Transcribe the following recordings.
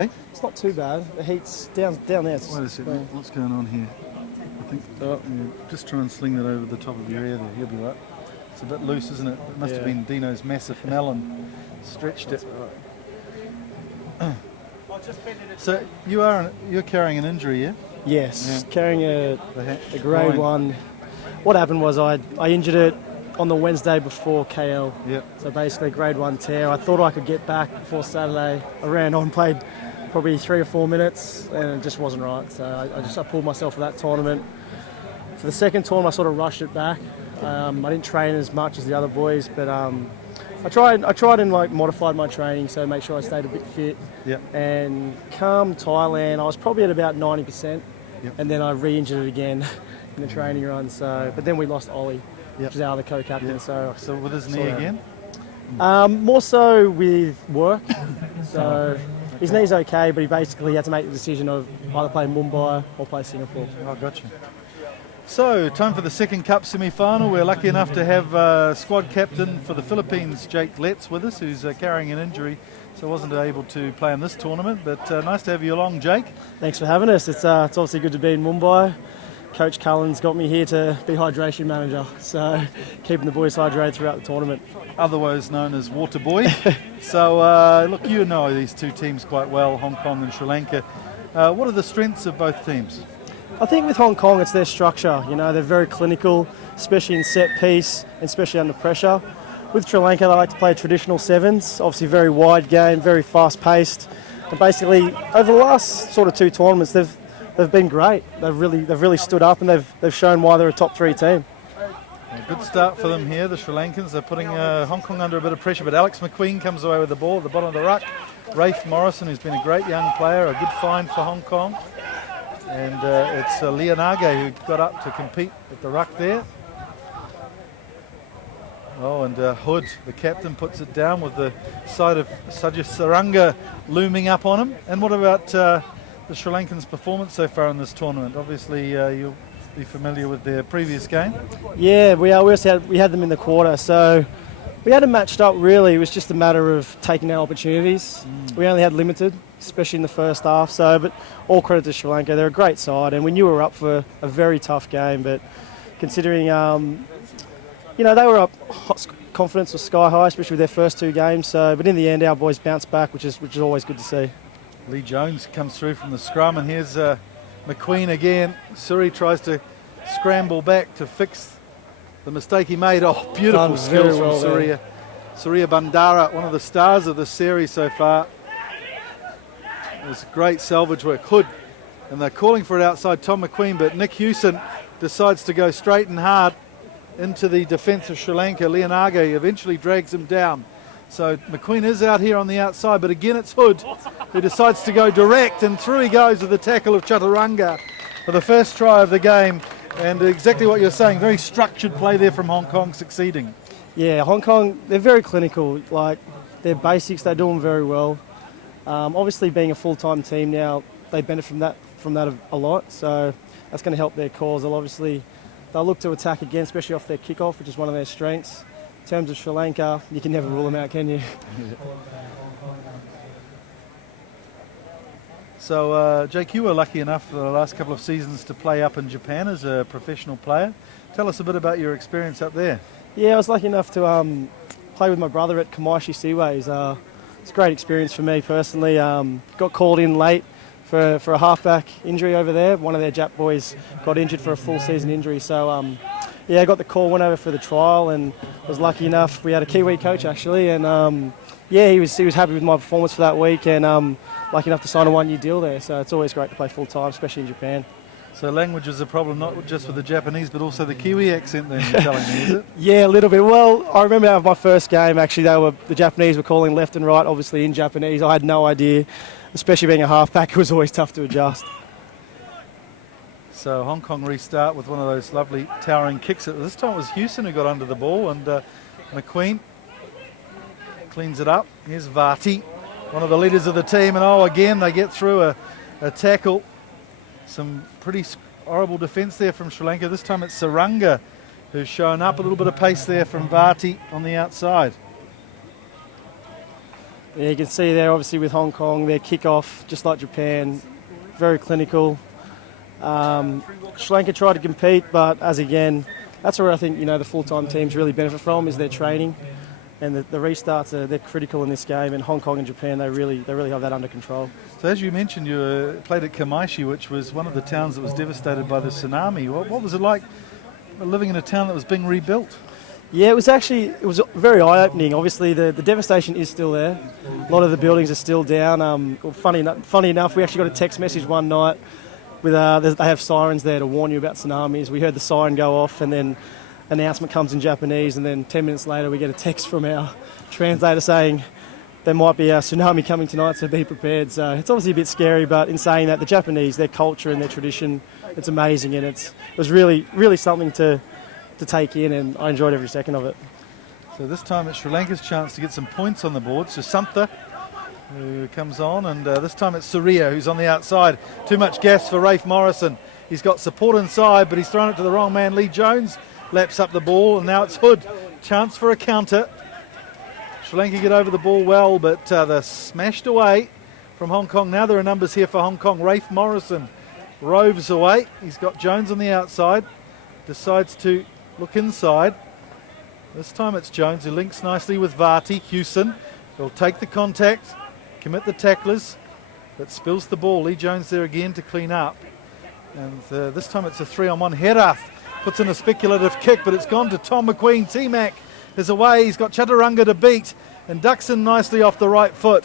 It's not too bad. The heat's down there. Wait a second, what's going on here? I think, just try and sling that over the top of your ear there, you'll be right. It's a bit loose, isn't it? It must have been Dino's massive melon stretched it. So you're carrying an injury, yeah? Yes, carrying a grade 1. What happened was I injured it on the Wednesday before KL. Yep. So basically grade 1 tear. I thought I could get back before Saturday. I ran on, played probably 3 or 4 minutes, and it just wasn't right. So I pulled myself for that tournament. For the second tournament, I sort of rushed it back. I didn't train as much as the other boys, but I tried and modified my training, so make sure I stayed a bit fit. Yep. And come Thailand, I was probably at about 90%, and then I re-injured it again in the training run. So, but then we lost Ollie, which is our other co-captain. Yep. So with his knee again? More so with work. So his knee's okay, but he basically had to make the decision of either play Mumbai or play Singapore. Oh, gotcha. So, time for the second Cup semi-final. We're lucky enough to have squad captain for the Philippines, Jake Letts, with us, who's carrying an injury, so wasn't able to play in this tournament. But nice to have you along, Jake. Thanks for having us. It's obviously good to be in Mumbai. Coach Cullen's got me here to be hydration manager, so keeping the boys hydrated throughout the tournament. Otherwise known as Water Boy. So, look, you know these two teams quite well, Hong Kong and Sri Lanka. What are the strengths of both teams? I think with Hong Kong, it's their structure. You know, they're very clinical, especially in set piece, and especially under pressure. With Sri Lanka, they like to play traditional 7's, obviously very wide game, very fast paced. And basically, over the last sort of 2 tournaments, they've been great. They've really stood up, and they've shown why they're a top 3 team. A good start for them here, the Sri Lankans. They're putting Hong Kong under a bit of pressure, but Alex McQueen comes away with the ball at the bottom of the ruck. Rafe Morrison, who's been a great young player, a good find for Hong Kong. And it's Leonage who got up to compete at the ruck there. Oh, and Hood, the captain, puts it down with the side of Sajja Saranga looming up on him. And what about the Sri Lankans' performance so far in this tournament? Obviously, you'll be familiar with their previous game. Yeah, we had them in the quarter, so we had them matched up really. It was just a matter of taking our opportunities. We only had limited, especially in the first half. So, but all credit to Sri Lanka. They're a great side, and we knew we were up for a very tough game. But considering, they were up, confidence was sky high, especially with their first 2 games. So, but in the end, our boys bounced back, which is always good to see. Lee Jones comes through from the scrum, and here's McQueen again. Suri tries to scramble back to fix the mistake he made. Oh, beautiful skills from Surya. Surya Bandara, one of the stars of the series so far. It was great salvage work. Hood, and they're calling for it outside Tom McQueen, but Nick Hewson decides to go straight and hard into the defence of Sri Lanka. Leonage eventually drags him down. So McQueen is out here on the outside, but again it's Hood who decides to go direct, and through he goes with the tackle of Chaturanga for the first try of the game. And exactly what you're saying, very structured play there from Hong Kong succeeding. Yeah, Hong Kong, they're very clinical. Like, their basics, they do them very well. Obviously, being a full-time team now, they benefit from that a lot. So that's going to help their cause. They'll look to attack again, especially off their kickoff, which is one of their strengths. In terms of Sri Lanka, you can never rule them out, can you? So, Jake, you were lucky enough for the last couple of seasons to play up in Japan as a professional player. Tell us a bit about your experience up there. Yeah, I was lucky enough to play with my brother at Kamaishi Seaways. It's a great experience for me personally. Got called in late for a halfback injury over there. One of their Jap boys got injured for a full season injury. So, I got the call, went over for the trial, and was lucky enough. We had a Kiwi coach actually, and he was happy with my performance for that week, and lucky enough to sign a 1-year deal there. So it's always great to play full time, especially in Japan. So language is a problem, not just with the Japanese, but also the Kiwi accent then, you're telling me, is it? Yeah, a little bit. Well, I remember out of my first game, actually, the Japanese were calling left and right, obviously in Japanese. I had no idea, especially being a halfback, it was always tough to adjust. So Hong Kong restart with one of those lovely towering kicks. This time it was Hewson who got under the ball, and McQueen cleans it up. Here's Vati, one of the leaders of the team, and again they get through a tackle. Some pretty horrible defence there from Sri Lanka. This time it's Saranga who's shown up. A little bit of pace there from Vati on the outside. Yeah, you can see there, obviously, with Hong Kong, their kick-off, just like Japan, very clinical. Sri Lanka tried to compete, but as again, that's where I think the full-time teams really benefit from is their training, and the restarts they're critical in this game. And Hong Kong and Japan, they really have that under control. So as you mentioned, you played at Kamaishi, which was one of the towns that was devastated by the tsunami. What was it like living in a town that was being rebuilt? Yeah, it was very eye-opening. Obviously, the devastation is still there. A lot of the buildings are still down. Funny enough, we actually got a text message one night with they have sirens there to warn you about tsunamis. We heard the siren go off, and then announcement comes in Japanese, and then 10 minutes later we get a text from our translator saying there might be a tsunami coming tonight, so be prepared. So it's obviously a bit scary, but in saying that, the Japanese, their culture and their tradition, it's amazing, and it was really something to take in, and I enjoyed every second of it. So this time it's Sri Lanka's chance to get some points on the board. So Santha, who comes on, and this time it's Surya who's on the outside. Too much gas for Rafe Morrison. He's got support inside, but he's thrown it to the wrong man. Lee Jones laps up the ball, and now it's Hood. Chance for a counter. Sri Lanka get over the ball well, but they're smashed away from Hong Kong. Now there are numbers here for Hong Kong. Rafe Morrison roves away. He's got Jones on the outside. Decides to look inside. This time it's Jones who links nicely with Varty. Hewson will take the contact, commit the tacklers, but spills the ball. Lee Jones there again to clean up. And this time it's a 3-on-1. Herath puts in a speculative kick, but it's gone to Tom McQueen. T-Mac is away. He's got Chaturanga to beat and ducks in nicely off the right foot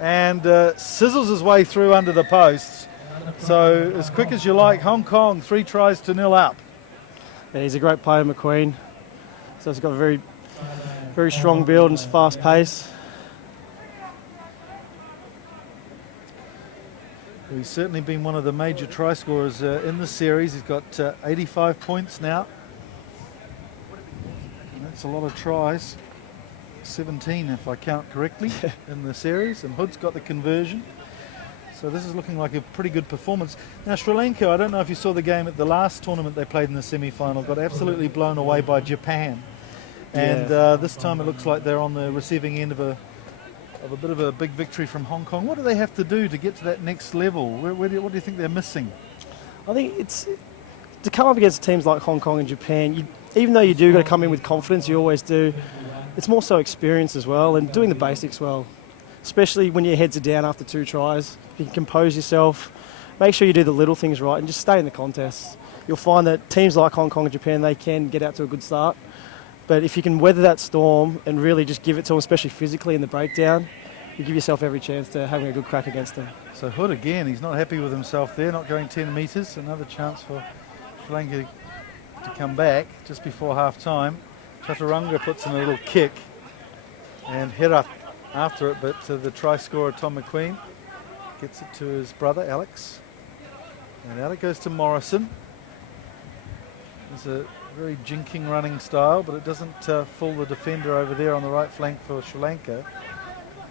and sizzles his way through under the posts. So as quick as you like, Hong Kong 3 tries to 0 up. Yeah, he's a great player, McQueen. So he's got a very strong build and fast pace. He's certainly been one of the major try scorers in the series. He's got 85 points now. And that's a lot of tries. 17 if I count correctly in the series. And Hood's got the conversion. So this is looking like a pretty good performance. Now Sri Lanka, I don't know if you saw the game at the last tournament they played in the semi-final, got absolutely blown away by Japan. And this time it looks like they're on the receiving end of a bit of a big victory from Hong Kong. What do they have to do to get to that next level? What do you think they're missing? I think it's to come up against teams like Hong Kong and Japan, even though you do got to come in with confidence, you always do, it's more so experience as well and doing the basics well. Especially when your heads are down after 2 tries. You can compose yourself, make sure you do the little things right and just stay in the contest. You'll find that teams like Hong Kong and Japan, they can get out to a good start. But if you can weather that storm and really just give it to them, especially physically in the breakdown, you give yourself every chance to having a good crack against them. So Hood again, he's not happy with himself there, not going 10 metres. Another chance for Sri Lanka to come back just before half time. Chaturanga puts in a little kick and Herath after it, but the try scorer Tom McQueen gets it to his brother Alex, and out it goes to Morrison. It's a very jinking running style, but it doesn't fool the defender over there on the right flank for Sri Lanka.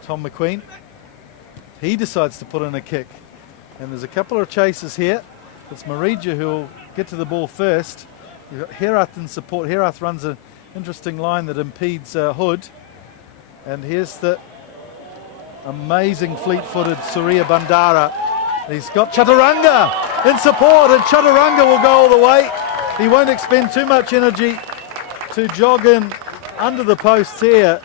Tom McQueen, he decides to put in a kick, and there's a couple of chases here. It's Marija who'll get to the ball first. You've got Herath in support. Herath runs an interesting line that impedes Hood. And here's the amazing fleet-footed Surya Bandara. He's got Chaturanga in support, and Chaturanga will go all the way. He won't expend too much energy to jog in under the posts here.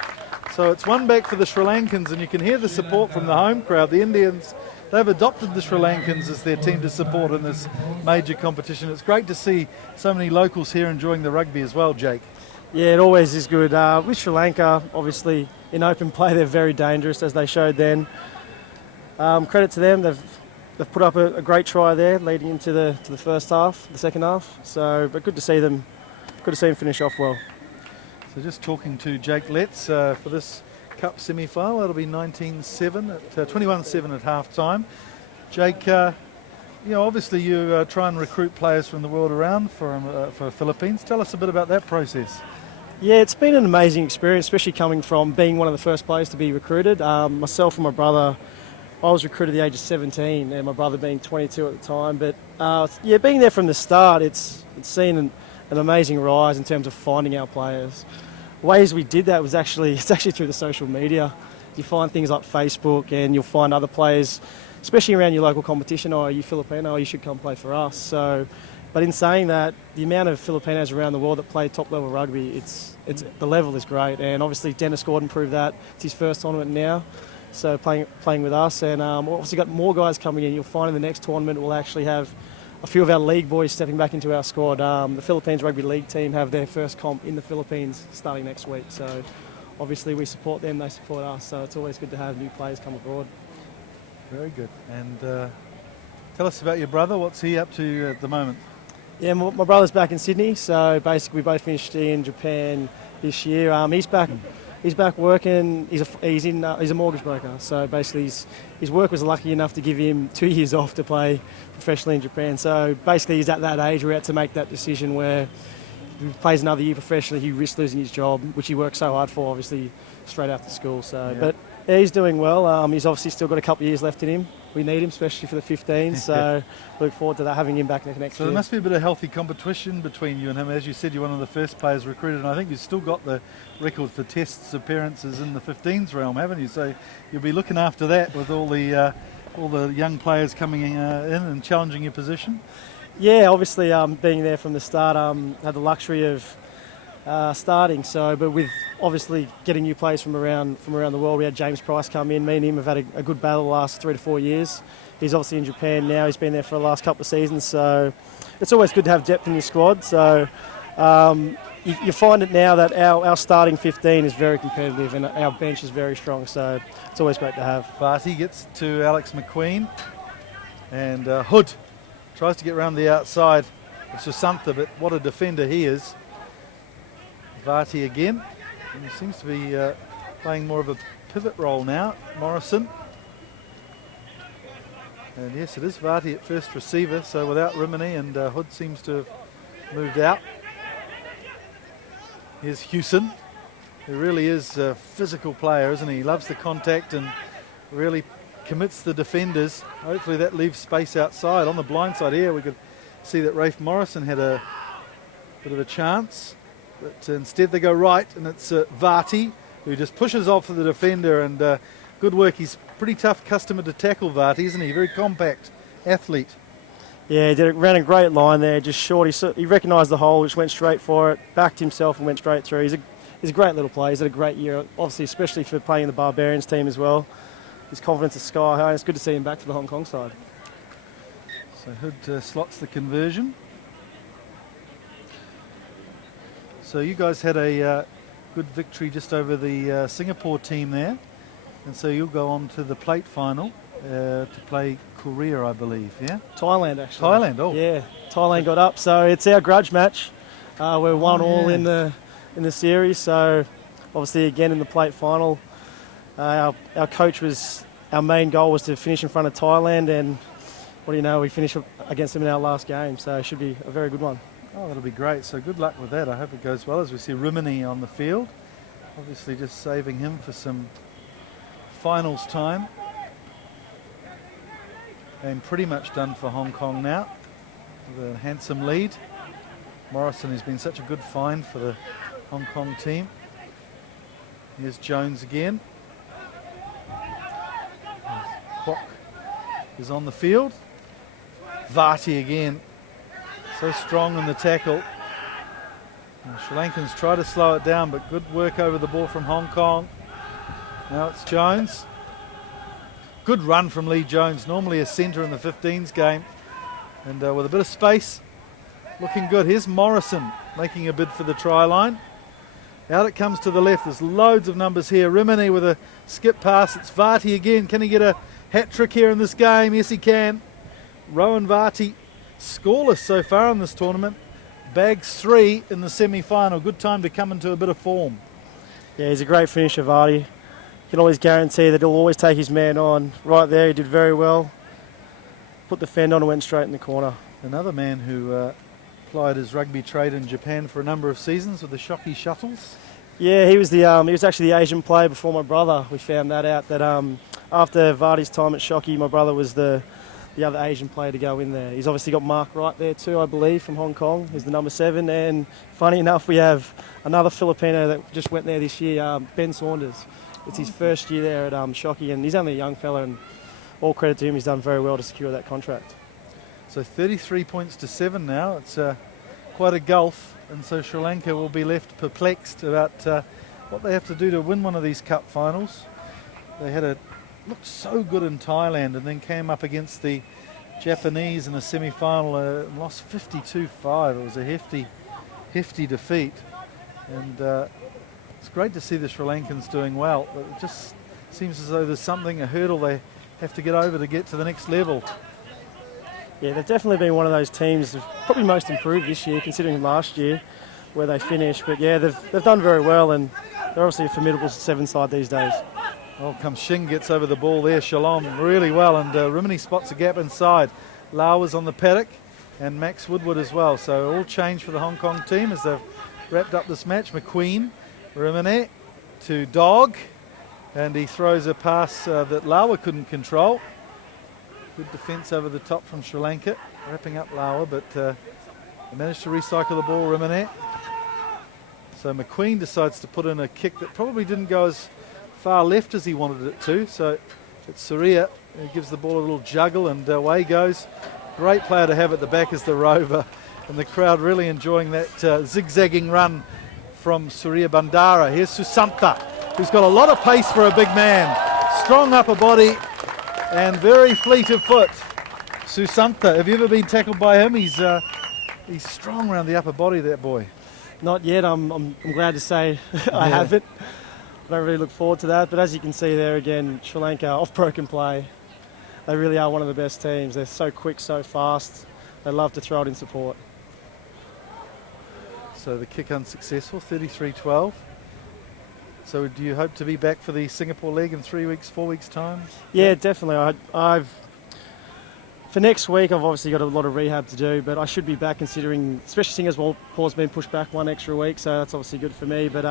So it's one back for the Sri Lankans, and you can hear the support from the home crowd. The Indians, they've adopted the Sri Lankans as their team to support in this major competition. It's great to see so many locals here enjoying the rugby as well, Jake. Yeah, it always is good. With Sri Lanka, obviously, in open play, they're very dangerous, as they showed then. Credit to them, they've put up a great try there, leading into the first half, the second half. So, but good to see them finish off well. So just talking to Jake Letts for this Cup semi-final, that'll be 21-7 at half-time. Jake, obviously you try and recruit players from the world around for Philippines. Tell us a bit about that process. Yeah, it's been an amazing experience, especially coming from being one of the first players to be recruited. Myself and my brother, I was recruited at the age of 17, and my brother being 22 at the time. But being there from the start, it's seen an amazing rise in terms of finding our players. Ways we did that was actually through the social media. you find things like Facebook, and you'll find other players, especially around your local competition, oh, are you Filipino? Oh, you should come play for us. So, but in saying that, the amount of Filipinos around the world that play top-level rugby, it's the level is great. And obviously Dennis Gordon proved that. It's his first tournament now, so playing with us. And we've obviously got more guys coming in. You'll find in the next tournament we'll actually have a few of our league boys stepping back into our squad. The Philippines Rugby League team have their first comp in the Philippines starting next week. So obviously we support them, they support us. So it's always good to have new players come abroad. Very good. And tell us about your brother. What's he up to at the moment? Yeah, my brother's back in Sydney. So basically we both finished in Japan this year. He's back. He's back working. He's a mortgage broker. So basically, his work was lucky enough to give him 2 years off to play professionally in Japan. So basically, he's at that age where he had to make that decision where if he plays another year professionally, he risks losing his job, which he worked so hard for, obviously, straight after school. So, but yeah, he's doing well. He's obviously still got a couple of years left in him. We need him, especially for the 15s. So look forward to that, having him back next year. So there must be a bit of healthy competition between you and him. As you said, you're one of the first players recruited, and I think you've still got the record for tests appearances in the 15s realm, haven't you? So you'll be looking after that with all the young players coming in and challenging your position. Yeah, obviously being there from the start, had the luxury of starting. So, but with obviously getting new players from around the world, we had James Price come in. Me and him have had a good battle the last 3 to 4 years. He's obviously in Japan now. He's been there for the last couple of seasons. So it's always good to have depth in your squad. So you find it now that our starting 15 is very competitive and our bench is very strong. So it's always great to have. Varty gets to Alex McQueen, and Hood tries to get around the outside. It's Susamtha, but what a defender he is. Varty again. And he seems to be playing more of a pivot role now. Morrison. And yes, it is Varty at first receiver, so without Rimini, and Hood seems to have moved out. Here's Hewson, who really is a physical player, isn't he? He loves the contact and really commits the defenders. Hopefully that leaves space outside. On the blind side here, we could see that Rafe Morrison had a bit of a chance. But instead they go right, and it's Varty, who just pushes off for the defender, and good work. He's a pretty tough customer to tackle, Varty, isn't he? Very compact athlete. Yeah, he ran a great line there, just short. He recognised the hole, just went straight for it, backed himself and went straight through. He's a great little player. He's had a great year, obviously, especially for playing in the Barbarians team as well. His confidence is sky high, and it's good to see him back for the Hong Kong side. So Hood slots the conversion. So you guys had a good victory just over the Singapore team there, and so you'll go on to the plate final to play Korea, I believe, yeah? Thailand, actually. Thailand, oh. Yeah, Thailand got up, so it's our grudge match. We're 1-1 in the series, so obviously again in the plate final, our main goal was to finish in front of Thailand, and what do you know, we finished against them in our last game, so it should be a very good one. Oh, that'll be great. So good luck with that. I hope it goes well as we see Rimini on the field. Obviously just saving him for some finals time. And pretty much done for Hong Kong now with a handsome lead. Morrison has been such a good find for the Hong Kong team. Here's Jones again. Kwok is on the field. Varty again. So strong in the tackle. And Sri Lankans try to slow it down, but good work over the ball from Hong Kong. Now it's Jones. Good run from Lee Jones, normally a centre in the 15s game. And with a bit of space, looking good. Here's Morrison making a bid for the try line. Out it comes to the left. There's loads of numbers here. Rimini with a skip pass. It's Varty again. Can he get a hat trick here in this game? Yes, he can. Rowan Varty, scoreless so far in this tournament. Bags 3 in the semi-final. Good time to come into a bit of form. Yeah, he's a great finisher, Varty. You can always guarantee that he'll always take his man on. Right there, he did very well. Put the fend on and went straight in the corner. Another man who plied his rugby trade in Japan for a number of seasons with the Shockey Shuttles. Yeah, he was actually the Asian player before my brother. We found that out, that after Vardy's time at Shockey, my brother was the other Asian player to go in there. He's obviously got Mark Wright there too, I believe, from Hong Kong. He's the number 7. And funny enough, we have another Filipino that just went there this year, Ben Saunders. It's his first year there at Shockey, and he's only a young fella, and all credit to him, he's done very well to secure that contract. So 33 points to 7 now. It's quite a gulf, and so Sri Lanka will be left perplexed about what they have to do to win one of these cup finals. They looked so good in Thailand, and then came up against the Japanese in the semi-final, lost 52-5. It was a hefty defeat, and it's great to see the Sri Lankans doing well, but it just seems as though there's a hurdle they have to get over to get to the next level. Yeah, they've definitely been one of those teams that probably most improved this year, considering last year where they finished. But yeah, they've done very well, and they're obviously a formidable 7 side these days. Well, Kamshing gets over the ball there, Shalom, really well, and Rimini spots a gap inside. Lauer's on the paddock, and Max Woodward as well. So all change for the Hong Kong team as they've wrapped up this match. McQueen, Rimini to Dog, and he throws a pass that Lauer couldn't control. Good defence over the top from Sri Lanka, wrapping up Lauer, but they managed to recycle the ball, Rimini. So McQueen decides to put in a kick that probably didn't go as far left as he wanted it to. So it's Surya who gives the ball a little juggle, and away goes. Great player to have at the back is the Rover, and the crowd really enjoying that zigzagging run from Surya Bandara. Here's Susantha, who's got a lot of pace for a big man. Strong upper body and very fleet of foot. Susantha, have you ever been tackled by him? He's strong around the upper body, that boy. Not yet. I'm glad to say I haven't. I don't really look forward to that. But as you can see there again, Sri Lanka off broken play. They really are one of the best teams. They're so quick, so fast. They love to throw it in support. So the kick unsuccessful, 33-12. So do you hope to be back for the Singapore leg in 4 weeks' time? Yeah, definitely. For next week, I've obviously got a lot of rehab to do, but I should be back, considering, especially Singapore's been pushed back 1 extra week, so that's obviously good for me. But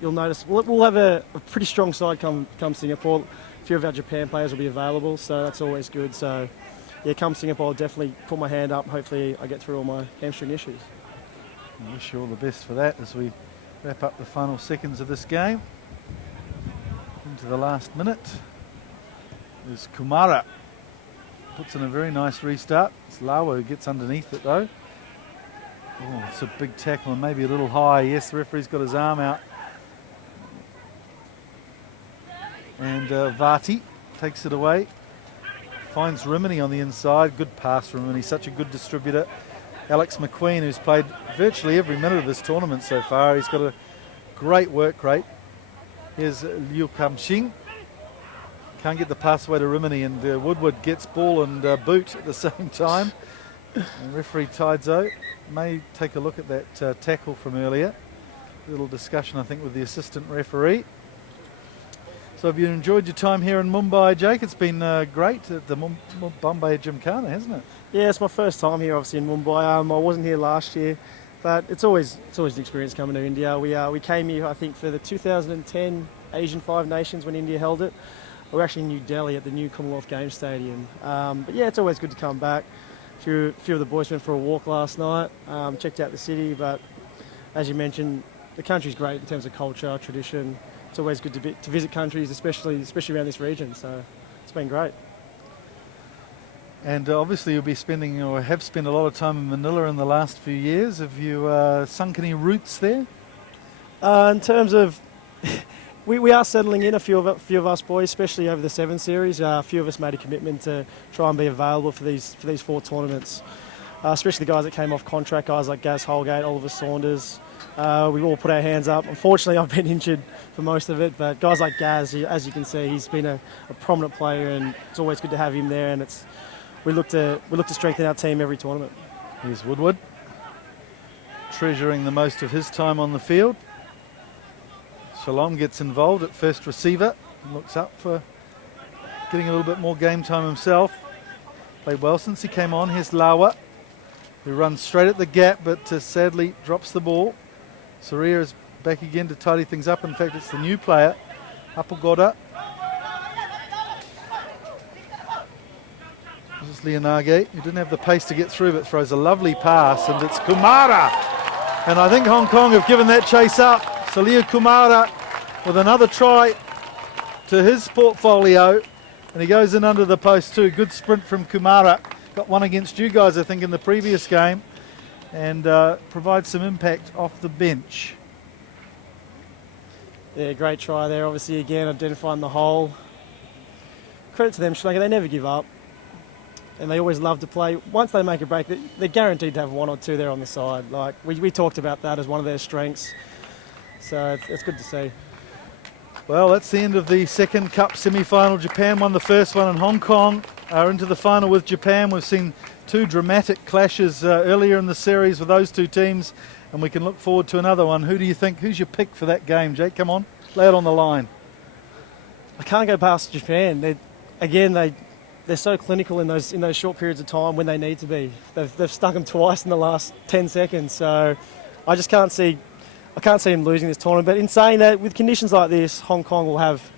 you'll notice we'll have a pretty strong side come Singapore. A few of our Japan players will be available, so that's always good. So yeah, come Singapore, I'll definitely put my hand up. Hopefully I get through all my hamstring issues. I wish you all the best for that as we wrap up the final seconds of this game. Into the last minute. There's Kumara. Puts in a very nice restart. It's Lawa who gets underneath it though. Oh, it's a big tackle and maybe a little high. Yes, the referee's got his arm out. And Vati takes it away. Finds Rimini on the inside. Good pass from Rimini, such a good distributor. Alex McQueen, who's played virtually every minute of this tournament so far. He's got a great work rate. Here's Liu Kamshing. Can't get the pass away to Rimini, and Woodward gets ball and boot at the same time. And referee Taidzo may take a look at that tackle from earlier. A little discussion, I think, with the assistant referee. So have you enjoyed your time here in Mumbai, Jake? It's been great at the Bombay Gymkhana, hasn't it? Yeah, it's my first time here, obviously, in Mumbai. I wasn't here last year, but it's always an experience coming to India. We came here, I think, for the 2010 Asian Five Nations when India held it. We were actually in New Delhi at the new Commonwealth Games Stadium. But yeah, it's always good to come back. A few of the boys went for a walk last night, checked out the city, but as you mentioned, the country's great in terms of culture, tradition. It's always good to visit countries, especially around this region, so it's been great. And obviously you'll be spending, or have spent a lot of time in Manila in the last few years. Have you sunk any roots there? In terms of, we are settling in, a few of us boys, especially over the 7's series. A few of us made a commitment to try and be available for these 4 tournaments, especially the guys that came off contract, guys like Gaz Holgate, Oliver Saunders. We all put our hands up. Unfortunately, I've been injured for most of it, but guys like Gaz, as you can see, he's been a prominent player, and it's always good to have him there. And we look to strengthen our team every tournament. Here's Woodward, treasuring the most of his time on the field. Shalom gets involved at first receiver and looks up for getting a little bit more game time himself. Played well since he came on. Here's Lawa, who runs straight at the gap, but sadly drops the ball. Surya is back again to tidy things up. In fact, it's the new player, Apagoda. This is Leonage, who didn't have the pace to get through, but throws a lovely pass, and it's Kumara. And I think Hong Kong have given that chase up. So Leo Kumara with another try to his portfolio, and he goes in under the post too. Good sprint from Kumara. Got one against you guys, I think, in the previous game, and provides some impact off the bench. Yeah, great try there. Obviously, again, identifying the hole. Credit to them, Sri Lanka, they never give up. And they always love to play. Once they make a break, they're guaranteed to have one or two there on the side. Like we talked about that as one of their strengths. So it's good to see. Well, that's the end of the second Cup semi-final. Japan won the first one, and Hong Kong are into the final with Japan. We've seen two dramatic clashes earlier in the series with those two teams, and we can look forward to another one. Who do you think? Who's your pick for that game, Jake? Come on, lay it on the line. I can't go past Japan. They're so clinical in those short periods of time when they need to be. They've stuck them twice in the last 10 seconds. So I just can't see them losing this tournament. But in saying that, with conditions like this, Hong Kong will have